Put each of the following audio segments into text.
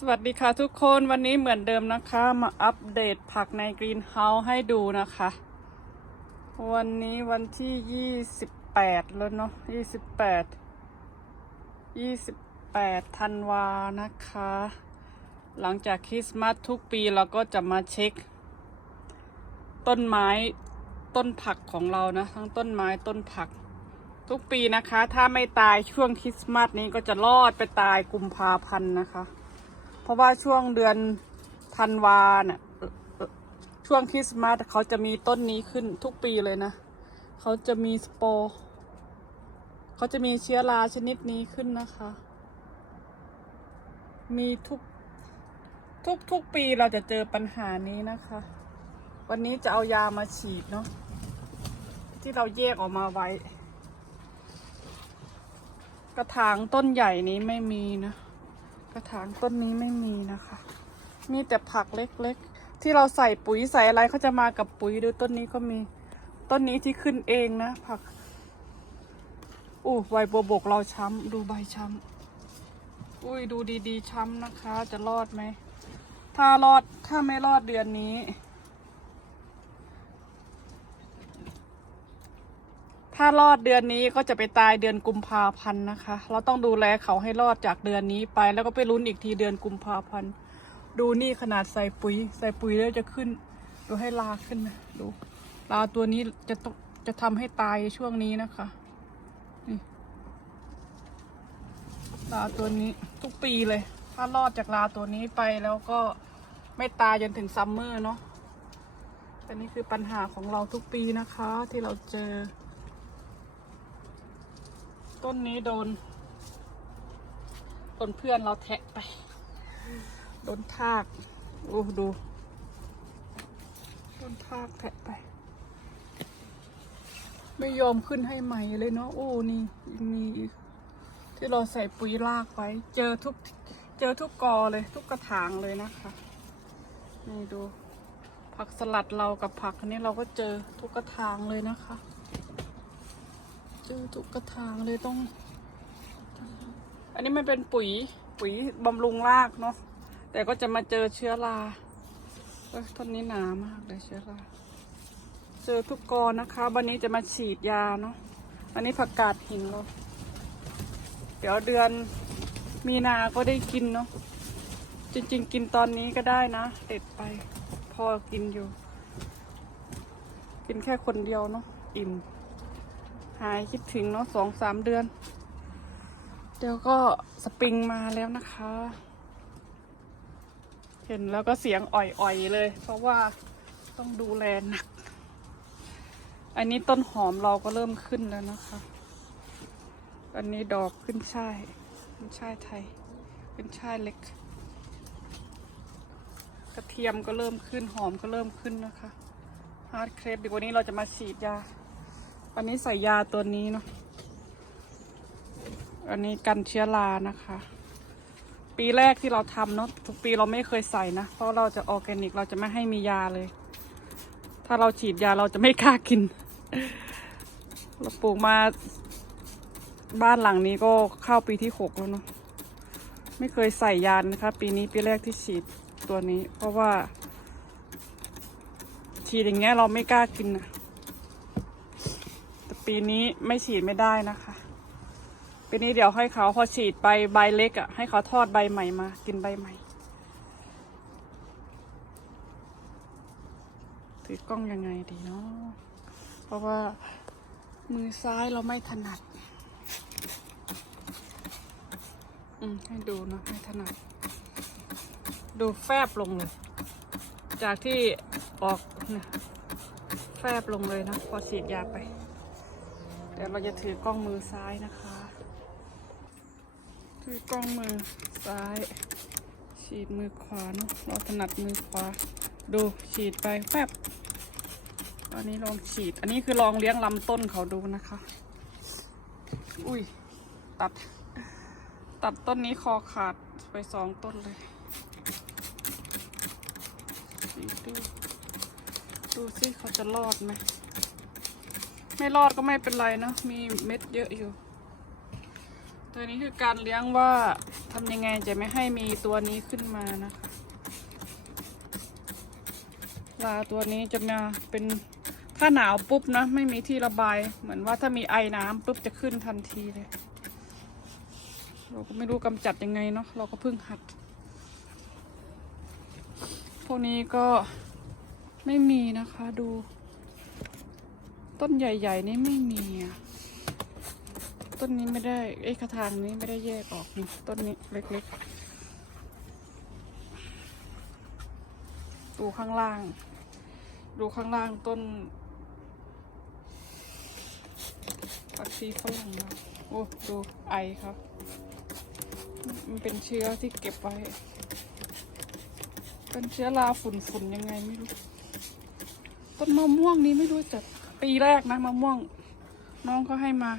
สวัสดีค่ะทุกคนวันนี้เหมือนเดิมนะคะ มาอัปเดตผักในกรีนเฮาส์ให้ดูนะคะ วันนี้วันที่ยี่สิบแปดแล้วเนาะยี่สิบแปดยี่สิบแปดธันวานะคะ หลังจากคริสต์มาสทุกปีเราก็จะมาเช็ค ต้นไม้ต้นผักของเรานะ ทั้งต้นไม้ต้นผักทุกปีนะคะ ถ้าไม่ตายช่วงคริสต์มาสนี้ก็จะรอดไปตายกุมภาพันธ์นะคะ ราะว่าช่วงเดือนธันวาเน่ะเอ่อเอ่อช่วงคริสต์มาสเขาจะมีต้นนี้ขึ้นทุกปีเลยนะ เขาจะมีสปอร์เขาจะมีเชื้อราชนิดนี้ขึ้นนะคะ มีทุกทุกทุกปีเราจะเจอปัญหานี้นะคะ วันนี้จะเอายามาฉีดเนาะที่เราแยกออกมาไว้ กระถางต้นใหญ่นี้ไม่มีนะ ระถางต้นนี้ไม่มีนะคะ มีแต่ผักเล็กๆ ที่เราใส่ปุ๋ยใส่อะไรเขาจะมากับปุ๋ยดูต้นนี้ก็มี ต้นนี้ที่ขึ้นเองนะผักอู้ใบบัวบกเราช้ำดูใบช้ำอุ้ยดูดีๆ ช้ำนะคะ จะรอดไหมถ้ารอดถ้าไม่รอดเดือนนี้ ถ้ารอดเดือนนี้ก็จะไปตายเดือนกุมภาพันธ์นะคะ เราต้องดูแลเขาให้รอดจากเดือนนี้ไป แล้วก็ไปลุ้นอีกทีเดือนกุมภาพันธ์ ดูนี่ขนาดใส่ปุ๋ย ใส่ปุ๋ยแล้วจะขึ้น ดูให้ลาขึ้นนะดูลาตัวนี้จะต้องจะทำให้ตายช่วงนี้นะคะนี่ลาตัวนี้ทุกปีเลย ถ้ารอดจากลาตัวนี้ไปแล้วก็ไม่ตายจนถึงซัมเมอร์เนาะอันนี้คือปัญหาของเราทุกปีนะคะที่เราเจอ ต้นนี้โดนโดนเพื่อนเราแทะไป โดนทาก โอ้ดู โดนทากแทะไป ไม่ยอมขึ้นให้ใหม่เลยเนาะ โอ้ นี่มีอีกที่เราใส่ปุ๋ยรากไว้ เจอทุก เจอทุกกอเลย ทุกกระถางเลยนะคะ นี่ดู ผักสลัดเรากับผักอันนี้เราก็เจอทุกกระถางเลยนะคะ เจอทุกกระถางเลยต้อง อันนี้มันเป็นปุ๋ยปุ๋ยบำรุงรากเนาะแต่ก็จะมาเจอเชื้อราเอ้ยต้นนี้หนามากเลยเชื้อราเจอทุกกอนะคะ วันนี้จะมาฉีดยาเนาะอันนี้ผักกาดหินเราเดี๋ยวเดือนมีนาก็ได้กินเนาะจริง ๆ กินตอนนี้ก็ได้นะเด็ดไป พอกินอยู่ กินแค่คนเดียวเนาะอิ่ม หายคิดถึงเนาะสองสามเดือน เดี๋ยวก็สปริงมาแล้วนะคะ เห็นแล้วก็เสียงอ่อยๆเลย เพราะว่าต้องดูแลหนัก อันนี้ต้นหอมเราก็เริ่มขึ้นแล้วนะคะ อันนี้ดอกขึ้นช่ายขึ้นช่ายไทย ขึ้นช่ายเล็ก กระเทียมก็เริ่มขึ้นหอมก็เริ่มขึ้นนะคะฮาร์ดเครปดีกว่านี้เราจะมาฉีดยา อันนี้ใส่ยาตัวนี้เนาะ อันนี้กันเชื้อรานะคะ ปีแรกที่เราทำเนาะทุกปีเราไม่เคยใส่นะ เพราะเราจะออร์แกนิกเราจะไม่ให้มียาเลย ถ้าเราฉีดยาเราจะไม่กล้ากิน เราปลูกมาบ้านหลังนี้ก็เข้าปีที่หกแล้วเนาะ ไม่เคยใส่ยานะคะ ปีนี้ปีแรกที่ฉีดตัวนี้ เพราะว่าฉีดอย่างเงี้ยเราไม่กล้ากินนะ ปีนี้ไม่ฉีดไม่ได้นะคะ ปีนี้เดี๋ยวให้เขาพอฉีดใบใบเล็กอะ่ะ ให้เขาทอดใบใหม่มา กินใบใหม่ถือกล้องยังไงดีเนาะเพราะว่ามือซ้ายเราไม่ถนัด อืม ให้ดูนะไม่ถนัด ดูแฟบลงเลย จากที่ออกเนี่ยแฟบลงเลยนะ พอฉีดยาไป เดี๋ยวเราจะถือกล้องมือซ้ายนะคะ ถือกล้องมือซ้าย ฉีดมือขวาเนาะเราถนัดมือขวา ดูฉีดไปแฟบตอนนี้ลองฉีด อันนี้คือลองเลี้ยงลำต้นเขาดูนะคะ อุ้ยตัด ตัดต้นนี้คอขาดไปสองต้นเลยดดูดูสิเขาจะรอดไหม ไม่รอดก็ไม่เป็นไรเนะมีเม็ดเยอะอยู่แต่ตัวนี้คือการเลี้ยงว่าทำยังไงจะไม่ให้มีตัวนี้ขึ้นมานะคะปลาตัวนี้จะมาเป็นถ้าหนาวปุ๊บนะไม่มีที่ระบาย เหมือนว่าถ้ามีไอน้ำปุ๊บจะขึ้นทันทีเลย เราก็ไม่รู้กำจัดยังไงเนาะเราก็เพิ่งหัด พวกนี้ก็ไม่มีนะคะดู ต้นใหญ่ ๆ นี่ไม่มีอะต้นนี้ไม่ได้ไอ้ยกระถางนี้ไม่ได้แยกออกนี่ต้นนี้เล็กๆ ดูข้างล่าง ดูข้างล่างต้นผักชีฝรั่งโอ้ดูไอครับ มันเป็นเชื้อที่เก็บไว้ เป็นเชื้อราฝุ่นๆยังไงไม่รู้ ต้นมะม่วงนี้ไม่รู้จัก ปีแรกนะมะม่วง น้องเขาให้มา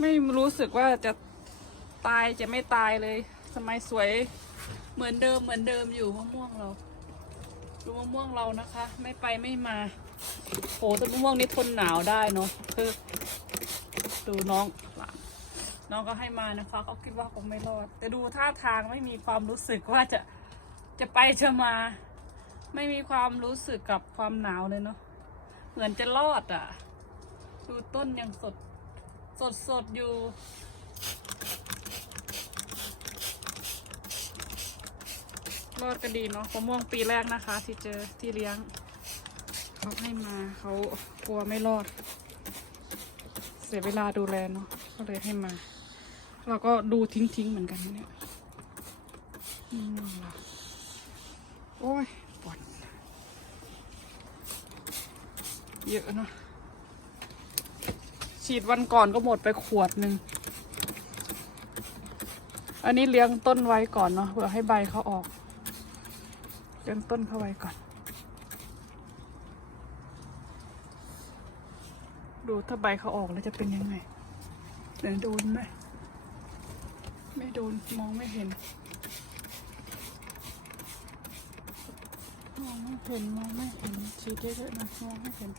ไม่รู้สึกว่าจะตายจะไม่ตายเลยสมัยสวยเหมือนเดิมเหมือนเดิมอยู่มะม่วงเรา ดูมะม่วงเรานะคะ ไม่ไปไม่มาโหต้นมะม่วงนี้ทนหนาวได้เนาะคือดูน้องนน้องก็ให้มานะคะเขาคิดว่าคงไม่รอด แต่ดูท่าทางไม่มีความรู้สึกว่าจะจะไปจะมา ไม่มีความรู้สึกกับความหนาวเลยเนาะ เหมือนจะรอดอะ ดูต้นยังสด สดสดอยู่ รอดก็ดีเนาะมะม่วงปีแรกนะคะ ที่เจอที่เลี้ยง เขาให้มาเขากลัวไม่รอด เสียเวลาดูแลเนาะก็เลยให้มา เราก็ดูทิ้งทิ้งๆเหมือนกันเนี่ย โอ้ยปวด เยอะนะฉีดวันก่อนก็หมดไปขวดหนึ่ง อันนี้เลี้ยงต้นไว้ก่อนเนาะเพื่อให้ใบเขาออก เลี้ยงต้นเขาไว้ก่อน ดูถ้าใบเขาออกแล้วจะเป็นยังไงเดี๋ยวโดนไหมไม่โดนมองไม่เห็น มองไม่เห็นมองไม่เห็นฉีดเยอะๆนะมองไม่เห็น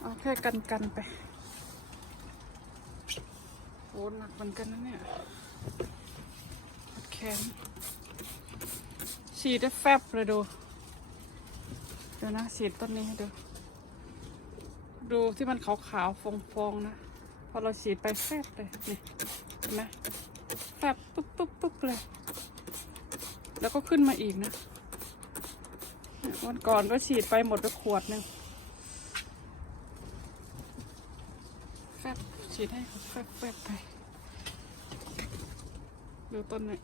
เอาแค่กันกันๆไปโอ้หนักเหมือนกันนะเนี่ยแขนฉีดได้แฟบเลยดูเดี๋ยวนะฉีดต้นนี้ให้ดู ดูที่มันขาวๆฟองๆนะ พอเราฉีดไปแฟบเลยนี่เห็นไหมแฟบปุ๊บปุ๊บปุ๊บเลย แล้วก็ขึ้นมาอีกนะวันก่อนก็ฉีดไปหมดไปขวดหนึ่ง แฟบ ฉีดให้เขาแฟบแฟบไปดูต้นเนี่ย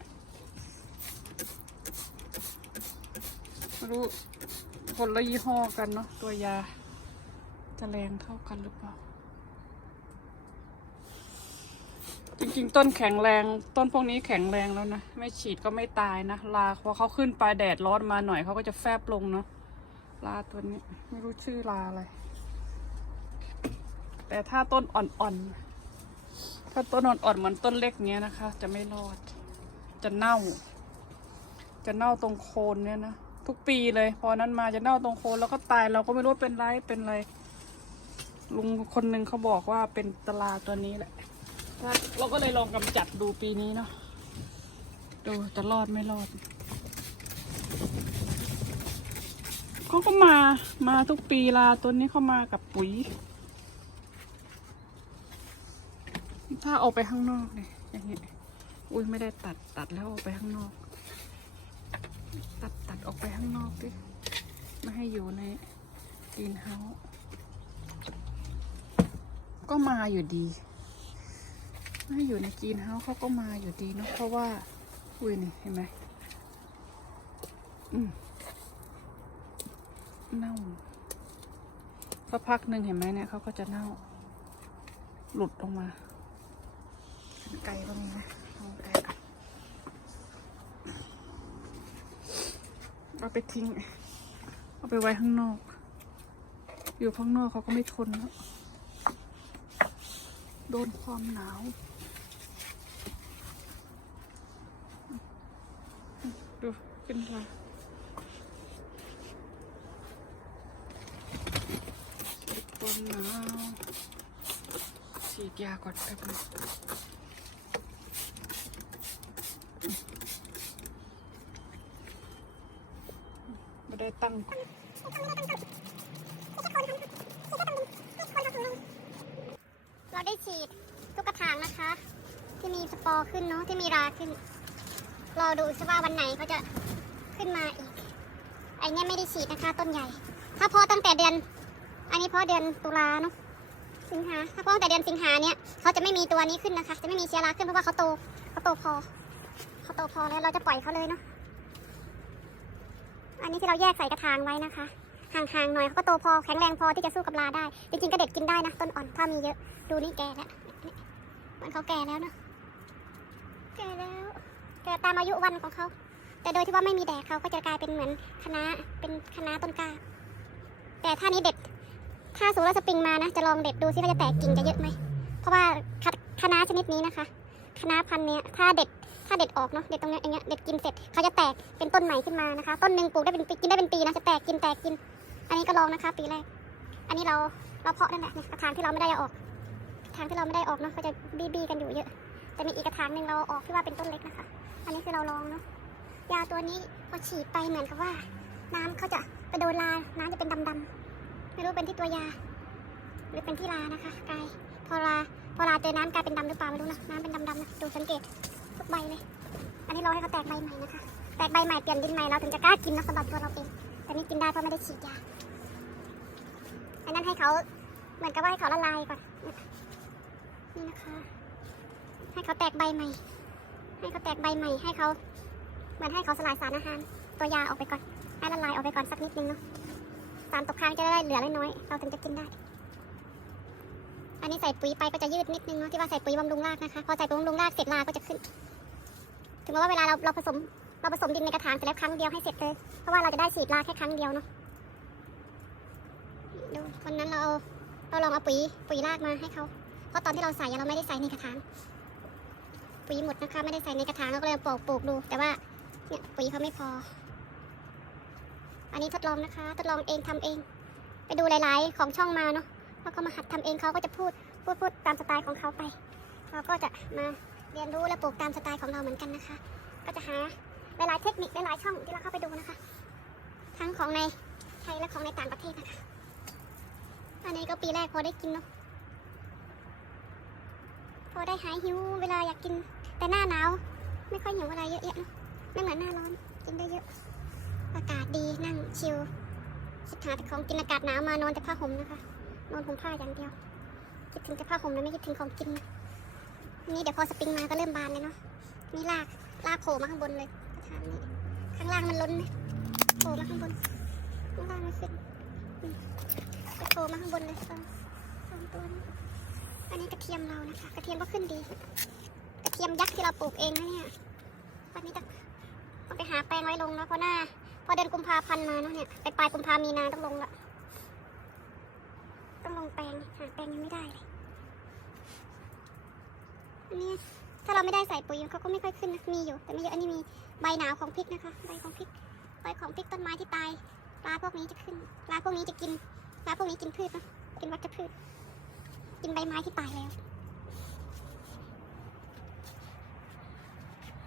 ไม่รู้คนละยี่ห้อกันเนาะตัวยา จะแรงเท่ากันหรือเปล่า จริงๆ ต้นแข็งแรง ต้นพวกนี้แข็งแรงแล้วนะ ไม่ฉีดก็ไม่ตายนะลาพอเขาขึ้นไปแดดร้อนมาหน่อยเขาก็จะแฟบลงเนาะลาตัวนี้ ไม่รู้ชื่อลาอะไรแต่ถ้าต้นอ่อนๆ ถ้าต้นอ่อนๆเหมือนต้นเล็กเนี้ยนะคะ จะไม่รอด จะเน่า จะเน่าตรงโคนเนี่ยนะทุกปีเลย พอนั้นมาจะเน่าตรงโคนแล้วก็ตายเราก็ไม่รู้เป็นไรเป็นไร ลุงคนหนึ่งเขาบอกว่าเป็นตลาตัวนี้แหละเราก็เลยลองกำจัดดูปีนี้เนาะดูจะรอดไม่รอดเขาก็มามาทุกปีลาตัวนี้เขามากับปุ๋ย ถ้าเอาไปข้างนอกเนี่ยอย่างเงี้ยอุ้ยไม่ได้ตัดตัดแล้วเอาไปข้างนอก ตัดตัดออกไปข้างนอกดิไม่ให้อยู่ในกรีนเฮาส์ก็มาอยู่ดีไม่ให้อยู่ในกรีนเฮาส์เขาก็มาอยู่ดีเนาะเพราะว่าอุ้ยนี่เห็นไหมอืมเน่าสักพักหนึ่งเห็นไหมเนี่ยเขาก็จะเน่า หลุดออกมา ไกลตรงนี้นะเอาไก่เอาไปทิ้ง เอาไปไว้ข้างนอก อยู่ข้างนอกเขาก็ไม่ทนแล้ว โดนความหนาว ดูขึ้นมาความหนาวฉีดยาก่อนแป๊บนึง ได้ตั้ง เราได้ฉีดทุกกระถางนะคะ ที่มีสปอร์ขึ้นเนาะที่มีราขึ้น รอดูสิว่าวันไหนเขาจะขึ้นมาอีกไอเนี้ยไม่ได้ฉีดนะคะต้นใหญ่ ถ้าพอตั้งแต่เดือน อันนี้พอเดือนตุลาเนาะสิงหาถ้าพอตั้งแต่เดือนสิงหาเนี่ยเขาจะไม่มีตัวนี้ขึ้นนะคะ จะไม่มีเชื้อราขึ้นเพราะว่าเขาโตเขาโตพอเขาโตพอแล้วเราจะปล่อยเขาเลยเนาะอันนี้ที่เราแยกใส่กระถางไว้นะคะ ห่างๆหน่อยเขาก็โตพอแข็งแรงพอที่จะสู้กับลาได้ จริงๆก็เด็ดกินได้นะ ต้นอ่อนถ้ามีเยอะดูนี่แก่แล้วมันเขาแก่แล้วเนอะแก่แล้วแก่ตามอายุวันของเขา แต่โดยที่ว่าไม่มีแดดเขาก็จะกลายเป็นเหมือนคณะเป็นคณะต้นกล้า แต่ถ้านี้เด็ดถ้าสูรสปริงมานะจะลองเด็ดดูซิว่าจะแตกกิ่งจะเยอะไหมเพราะว่าคะคะชนิดนี้นะคะคณะพันธุ์เนี้ยถ้าเด็ดถ้าเด็ดออกเนาะเด็ดตรงเนี้ยอย่างเงี้ยเด็ดกินเสร็จเขาจะแตกเป็นต้นใหม่ขึ้นมานะคะ ต้นหนึ่งปลูกได้เป็นปีกินได้เป็นปีนะจะแตกกินแตกกิน อันนี้ก็ลองนะคะ ปีแรก อันนี้เราเราเพาะนั่นแหละเนี่ยกระถางที่เราไม่ได้ออกกระถางที่เราไม่ได้ออกเนาะก็จะบีบีกันอยู่เยอะ แต่มีอีกกระถางหนึ่งเราออกที่ว่าเป็นต้นเล็กนะคะ อันนี้คือเราลองเนาะ ยาตัวนี้พอฉีดไปเหมือนกับว่า น้ำเขาจะไปโดนลา น้ำจะเป็นดำๆไม่รู้เป็นที่ตัวยา หรือเป็นที่ลานะคะกายพอลาพอลาเจอน้ำกลายเป็นดำหรือเปล่าไม่รู้นะ น้ำเป็นดำๆนะดูสังเกตทุกใบเลย อันนี้เราให้เขาแตกใบใหม่นะคะ แตกใบใหม่เปลี่ยนดินใหม่เราถึงจะกล้ากินนะสำหรับตัวเราเอง แต่นี่กินได้เพราะไม่ได้ฉีดยา อันนั้นให้เขาเหมือนกับว่าให้เขาละลายก่อน นี่นะคะ ให้เขาแตกใบใหม่ ให้เขาแตกใบใหม่ ให้เขาเหมือนให้เขาสลายสารอาหาร ตัวยาออกไปก่อน ให้ละลายออกไปก่อนสักนิดนึงเนาะ สารตกค้างจะได้เหลือเล็กน้อย เราถึงจะกินได้ อันนี้ใส่ปุ๋ยไปก็จะยืดนิดนึงเนาะ ที่ว่าใส่ปุ๋ยบำรุงรากนะคะ พอใส่ปุ๋ยบำรุงรากเสร็จราก็จะขึ้น ถึงแม้ว่าเวลาเราเราผสมเราผสมดินในกระถางเสร็จแล้วครั้งเดียวให้เสร็จเลย เพราะว่าเราจะได้ฉีดราแค่ครั้งเดียวเนาะ ดูวันนั้นเราเอาเราลองเอาปุ๋ยปุ๋ยรากมาให้เขาเพราะตอนที่เราใส่เราไม่ได้ใส่ในกระถางปุ๋ยหมดนะคะไม่ได้ใส่ในกระถางเราก็เลยปลูกปลูกดู แต่ว่าเนี่ยปุ๋ยเขาไม่พอ อันนี้ทดลองนะคะ ทดลองเองทำเอง ไปดูหลายๆ ของช่องมาเนาะแล้วก็มาหัดทำเองเขาก็จะพูดพูดพูดตามสไตล์ของเขาไป เราก็จะมาเรียนรู้และปลูกตามสไตล์ของเราเหมือนกันนะคะ ก็จะหาหลายๆเทคนิคหลายๆช่องที่เราเข้าไปดูนะคะ ทั้งของในไทยและของในต่างประเทศนะคะ อันนี้ก็ปีแรกพอได้กินเนาะ พอได้หายหิวเวลาอยากกิน แต่หน้าหนาว ไม่ค่อยหิวอะไรเยอะแยะเนาะ ไม่เหมือนหน้าร้อน กินได้เยอะ อากาศดีนั่งชิลคิดหาแต่ของกินอากาศหนาวมานอนแต่ผ้าห่มนะคะ นอนห่มผ้าอย่างเดียว คิดถึงแต่ผ้าห่มแล้วไม่คิดถึงของกิน นี่เดี๋ยวพอสปริงมาก็เริ่มบานเลยเนาะ นี่ลากลากโผล่มาข้างบนเลยกระถางนี้ ข้างล่างมันล้นนะโผล่มาข้างบนข้างล่างไม่ขึ้น อืมจะโผล่มาข้างบนเลยสองสองตัวนี้อันนี้กระเทียมเรานะคะ กระเทียมก็ขึ้นดี กระเทียมยักษ์ที่เราปลูกเองนะเนี่ยวันนี้จะต้องไปหาแปลงไว้ลงแล้วเพราะหน้า พอเดือนกุมภาพันธ์มาเนาะเนี่ยไปปลายกุมภามีนาต้องลงละต้องลงแปลงหาแปลงยังไม่ได้เลยอันนี้ถ้าเราไม่ได้ใส่ปุ๋ยเขาก็ไม่ค่อยขึ้นนะมีอยู่ แต่ไม่เยอะอันนี้มีใบหนาวของพริกนะคะใบของพริกใบของพริกต้นไม้ที่ตายปลาพวกนี้จะขึ้นปลาพวกนี้จะกิน ปลาพวกนี้กินพืชนะกินวัชพืช กินใบไม้ที่ตายแล้ว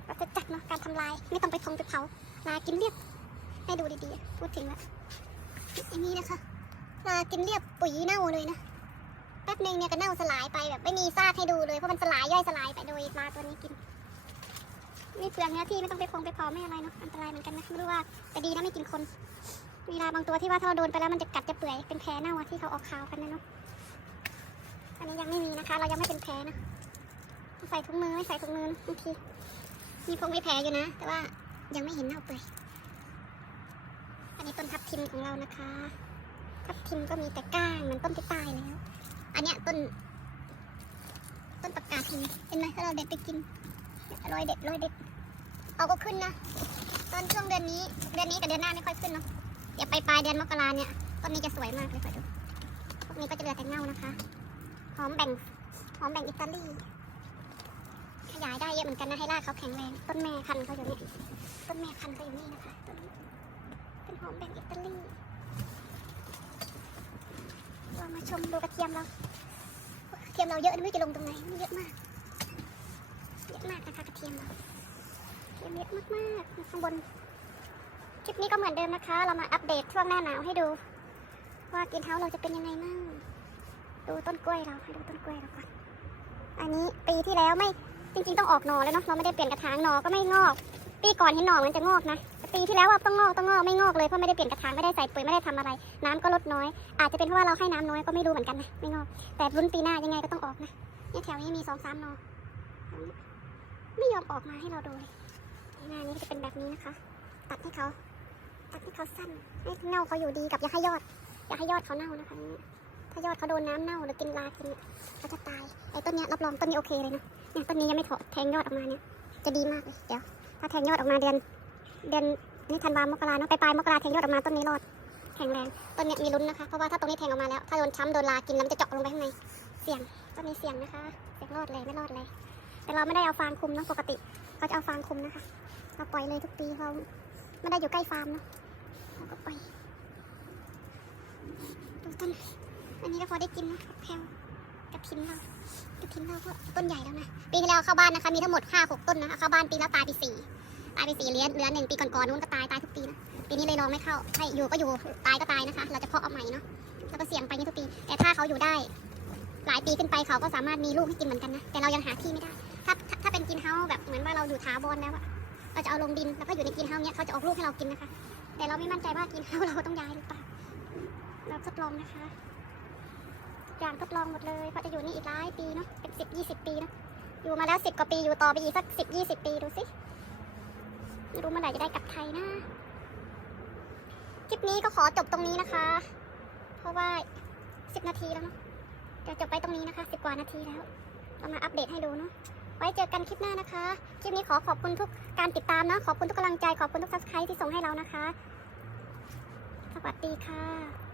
วัฏจักรเนาะการทำลายไม่ต้องไปทงไปเผาลากินเรียบให้ดูดีๆ พูดถึงละอันนี้นะคะลากินเรียบปุ๋ยเน่าเลยนะแป๊บนึงเนี่ยก็เน่าสลายไปแบบไม่มีซากให้ดูเลยเพราะมันสลายย่อยสลายไปโดยปลาตัวนี้กินไม่เปลืองเนื้อที่ไม่ต้องไปพงไปพอไม่อะไรเนาะอันตรายเหมือนกันนะไม่รู้ว่าแต่ดีนะไม่กินคน มีลาบางตัวที่ว่าถ้าเราโดนไปแล้วมันจะกัดจะเปื่อยเป็นแผลเน่าอะที่เขาออกขาวกันนะเนาะอันนี้ยังไม่มีนะคะ เรายังไม่เป็นแผลนะใส่ถุงมือไม่ใส่ถุงมือบางทีมีพงมีแผลอยู่นะ แต่ว่ายังไม่เห็นเน่าเปื่อยอันนี้ต้นทับทิมของเรานะคะ ทับทิมก็มีแต่ก้างเหมือนต้นที่ตายแล้ว อันเนี้ยต้น ต้นประกาศทิมเห็นไหมถ้าเราเด็ดไปกินรอยเด็ดรอยเด็ดเอาก็ขึ้นนะตอนช่วงเดือนนี้เดือนนี้กับเดือนหน้าไม่ค่อยขึ้นเนาะ ดี๋ยวไปปลายเดือนมกราเนี่ยต้นนี้จะสวยมากเลยคอยดู พวกนี้ก็จะเหลือแต่เงานะคะ หอมแบ่ง หอมแบ่งอิตาลี ขยายได้เยอะเหมือนกันนะให้รากเขาแข็งแรง ต้นแม่พันธุ์เขาอยู่เนี่ย ต้นแม่พันธุ์เขาอยู่นี่นะคะต้นนี้เป็นหอมแบ่งอิตาลี เรามาชมดูกระเทียมเรา กระเทียมเราเยอะไม่รู้จะลงตรงไหนเยอะมาก เยอะมากนะคะกระเทียมเรากระเทียมเยอะมากๆข้างบน ลิปนี้ก็เหมือนเดิมนะคะ เรามาอัปเดตช่วงหน้าหนาวให้ดู ว่ากินเท้าเราจะเป็นยังไงมั่งดูต้นกล้วยเราให้ดูต้นกล้วยเราก่อนอันนี้ปีที่แล้วไม่จริง ๆ ต้องออกหนอแล้วเนาะเราไม่ได้เปลี่ยนกระถางหนอก็ไม่งอก ปีก่อนเห็นหนอมันจะงอกนะปีที่แล้วอะต้องงอกต้องงอกไม่งอกเลยเพราะไม่ได้เปลี่ยนกระถางไม่ได้ใส่ปุ๋ยไม่ได้ทำอะไร น้ำก็ลดน้อย อาจจะเป็นเพราะว่าเราให้น้ำน้อยก็ไม่รู้เหมือนกันนะไม่งอก แต่รุ่นปีหน้ายังไงก็ต้องออกนะเนี่ยแถวนี้มีสองสามหนอไม่ยอมออกมาให้เราดูเลยหน้านี้จะเป็นแบบนี้นะคะ ตัดให้เขา ตัดให้เขาสั้นให้เงาเขาอยู่ดีกับอย่าให้ยอด อย่าให้ยอดเขาเน่านะคะอย่างเงี้ยถ้ายอดเขาโดนน้ำเน่าหรือกินรากินเขาจะตายไอ้ต้นนี้รับรองต้นนี้โอเคเลยนะเนี่ยต้นนี้ยังไม่ถอดแทงยอดออกมาเนี่ยจะดีมากเลยเดี๋ยวถ้าแทงยอดออกมาเดือน เดือนนี่ธันวามกราเนาะไปปลายมกราแทงยอดออกมาต้นนี้รอดแข็งแรงต้นนี้มีลุ้นนะคะเพราะว่าถ้าตรงนี้แทงออกมาแล้วถ้าโดนช้ำโดนรากินแล้วมันจะเจาะลงไปข้างในเสี่ยงต้นนี้เสี่ยงนะคะเสี่ยงรอดเลยไม่รอดเลย แต่เราไม่ได้เอาฟางคุมเนาะปกติเขาจะเอาฟางคุมนะคะเราปล่อยเลยทุกปีเราไม่ได้อยู่ใกล้ฟาร์มเนาะ เราก็ปล่อยดูต้นอันนี้ก็พอได้กินนะแพลวกระถินเรากระถินเราก็ต้นใหญ่แล้วนะ ปีที่แล้วเข้าบ้านนะคะ มีทั้งหมด5 6ต้นนะเข้าบ้านปีแล้วตายไปสี่ตายไปสี่เหลือเหลือหนึ่งปีก่อนๆนู้นก็ตายตายทุกปีนะ ปีนี้เลยลองไม่เข้าให้อยู่ก็อยู่ตายก็ตายนะคะ เราจะเพาะเอาใหม่เนาะ แล้วก็เสี่ยงไปนี่ทุกปี แต่ถ้าเขาอยู่ได้ หลายปีขึ้นไปเขาก็สามารถมีลูกให้กินเหมือนกันนะ แต่เรายังหาที่ไม่ได้ ถ้าถ้าเป็นกินเฮาแบบเหมือนว่าเราอยู่ถาวรแล้วอะเราจะเอาลงดินแล้วก็อยู่ในกินเฮาเนี้ยเขาจะออกลูกให้เรากินนะคะ แต่เราไม่มั่นใจว่ากินเฮาส์เราต้องย้ายหรือเปล่า เราทดลองนะคะอย่างทดลองหมดเลยเพราะจะอยู่นี่อีกหลายปีเนาะเป็นสิบยี่สิบปีเนาะอยู่มาแล้วสิบกว่าปีอยู่ต่อไปอีกสักสิบยี่สิบปีดูสิไม่รู้เมื่อไหร่จะได้กลับไทยนะคลิปนี้ก็ขอจบตรงนี้นะคะ เพราะว่าสิบนาทีแล้วเนาะเดี๋ยวจบไปตรงนี้นะคะสิบกว่านาทีแล้ว เรามาอัปเดตให้ดูเนาะไว้เจอกันคลิปหน้านะคะ คลิปนี้ขอขอบคุณทุกการติดตามนะ ขอบคุณทุกกำลังใจ ขอบคุณทุกซับสไครต์ที่ส่งให้เรานะคะ วัสดีค่ะ